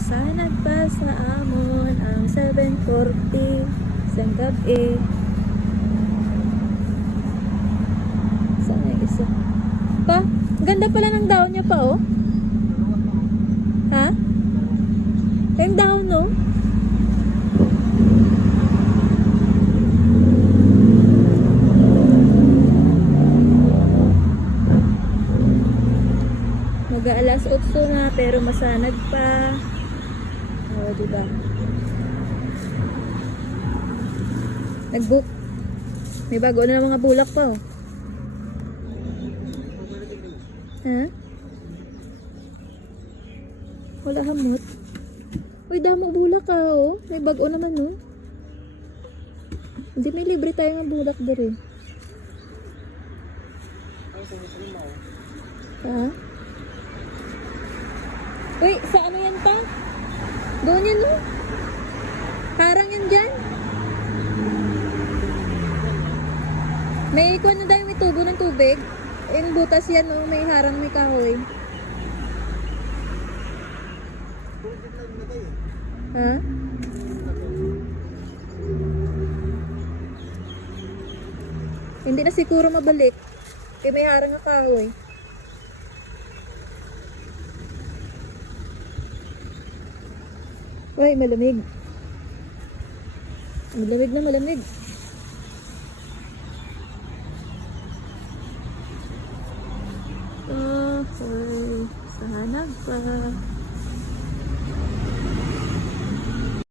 Sana pa sa amon ang 7:40 sa gabi. Sana yung isa. Pa, ganda pala ng dahon niya pa, oh. Ha? Yung dahon, no? Mag-aalas 8 nga pero masanag pa. Oo, diba? Nag-book. May bago na mga bulak pa, oh. Ha? Wala hamot. Uy, damo bulak ka, oh. May bago naman, oh. Hindi, may libre tayo ng bulak diri. Ha? Uy, sa ano yan pa? Doon yan, no? Harang yan dyan. May ikuan na tayo, may tubo ng tubig. Yung butas yan, no? May harang, may kahoy. Ha? Hindi na siguro mabalik. Kaya may harang na kahoy. Uy, malamig. Malamig na, malamig. Okay. Sana pa.